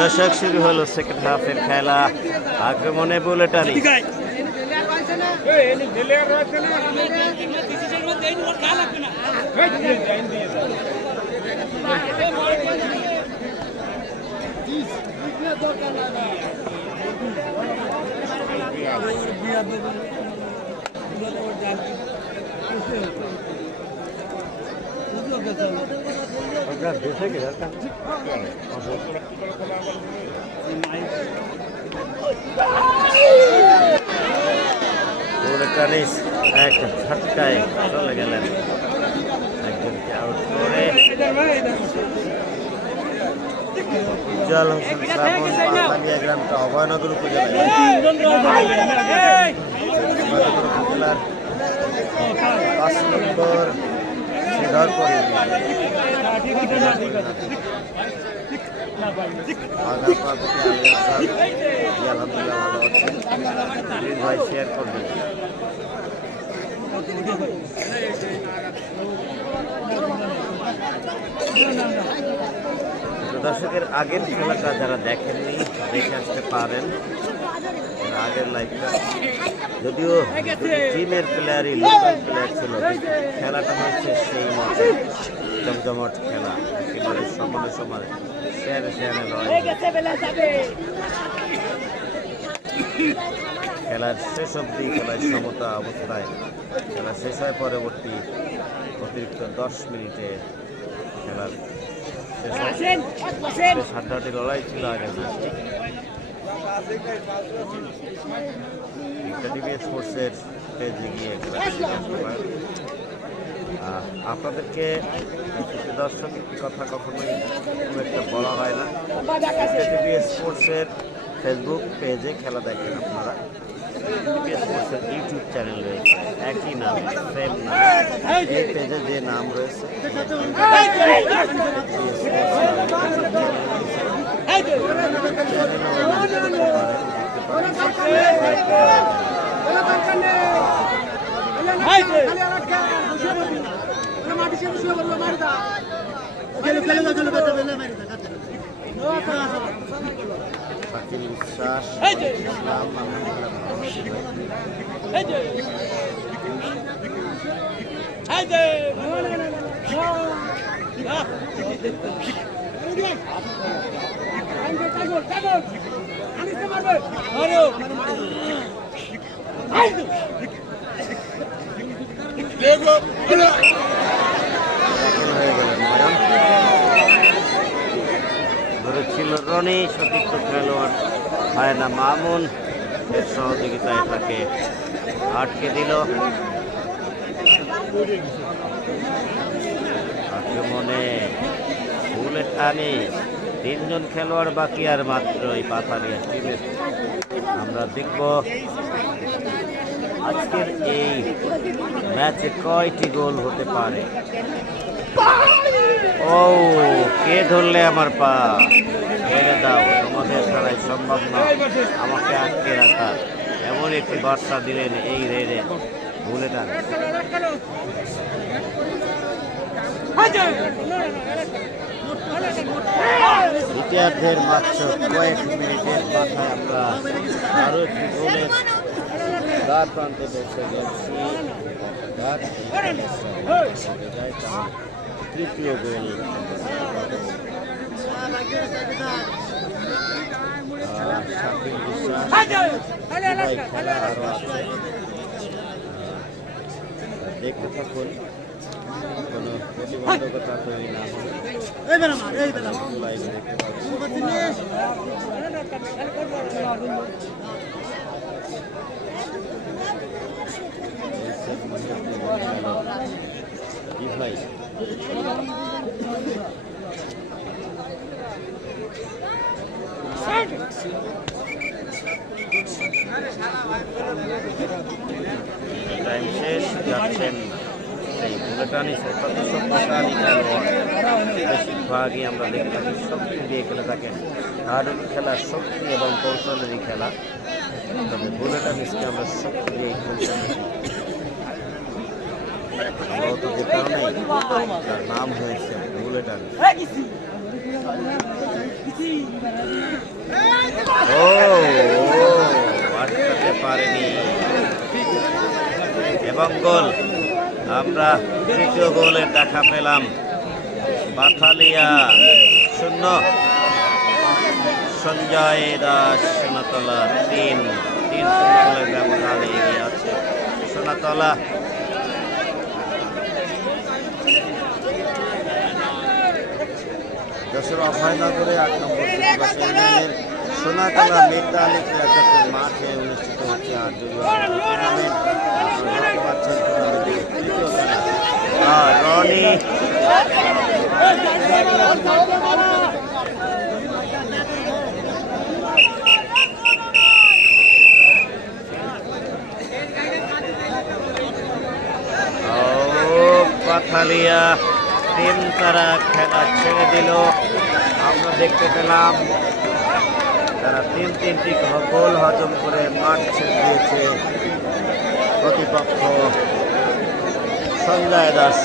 দর্শক শুরু হলো সেকেন্ড হাফের খেলা আক্রমণে বুলেটারি বুলেটারি একটা ঝটকায় চলে গেলেন একজনকে আউট করে উজ্জ্বল হোসেন শ্রাবণ পাতালিয়া গ্রামটা অভয়নগর উপজেলায় অভয়নগর উপজেলার পাঁচ নম্বর প্লিজ ভাই শেয়ার করবেন দর্শকের আগের খেলাটা যারা দেখেননি দেখে আসতে পারেন। আগের লাইফটা যদিও টিমের প্লেয়ারই লোকাল প্লেয়ার ছিল খেলাটা হচ্ছে সেই মতে। জমজমট খেলা একেবারে সমানে সমানে শেয়ারে শেয়ারে লড়াই। খেলার শেষ অবধি খেলায় সমতা অবস্থায় খেলা শেষ হয় পরবর্তী অতিরিক্ত দশ মিনিটে খেলার শেষ হাড্ডাহাড্ডি লড়াই ছিল আগের পেজে গিয়ে আপনাদেরকে কিছু দর্শক কথা কখনোই খুব একটা বলা হয় না। স্পোর্টসের ফেসবুক পেজে খেলা দেখেন আপনারা। স্পোর্টসের ইউটিউব চ্যানেল রয়েছে একই নাম সেম নাম। এই পেজে যে নাম রয়েছে Haydi! Haydi! Ah. ধরেছিল রনি সতীর্থ খেলোয়াড় হায়না মামুন। এর সহযোগিতায় তাকে আটকে দিল। আক্রমণে ফুলে টানে তিনজন খেলোয়াড় বাকি আর মাত্র এই পাথারিয়া টিমের আমরা দেখব। আজকের এই ম্যাচে কয়টি গোল হতে পারে? ও, কে ধরলে আমার পা? ছেড়ে দাও, তোমাদের ছাড়াই সম্ভব না। আমাকে আটকে রাখা। এমন একটি বার্তা দিলেন এই রেডে। ভুলে টান দ্বিতীয়ার্ধের মাত্র কয়েক মিনিটের মাথায় আমরা আরও একটি গোলের দ্বার প্রান্তে পৌঁছে গেছি। তৃতীয় গোল। দেখতে থাকুন। কোনো প্রতিবন্ধকতা তৈরি না টাইম শেষ যাচ্ছেন। এই বুলেটানি খেলোয়াড় বেশিরভাগই আমরা দেখে থাকি শক্তি দিয়ে খেলে থাকেন। হাডুডু খেলা শক্তি এবং কৌশলেরই খেলা। তবে বুলেটানিসকে আমরা শক্তি দিয়ে খেলতে যে কারণে তার নাম হয়েছে বুলেটানিস ও, আটকাতে পারেনি। এবং গোল। আমরা তৃতীয় গোলের দেখা পেলাম বাথালিয়া শূন্য। সঞ্জয় দাস সোনাতলা তিন। তিন শূন্য ব্যবধানে এগিয়ে আছে সোনাতলা। যশোর অভয়নগরে আট নম্বর ইউনিয়নের সোনাতলা মেটা আলী মাঠে অনুষ্ঠিত হচ্ছে আট টুর্নামেন্ট আপনারা দেখতে পাচ্ছেন টুর্নামেন্টের তৃতীয় খেলা আর রনি ও পাথালিয়া, তিন তারা খেলা ছেড়ে দিল। আমরা দেখতে পেলাম তারা তিন তিনটি গোল হজম করে মাঠ ছেড়ে দিয়েছে। প্রতিপক্ষ সঞ্জয় দাস।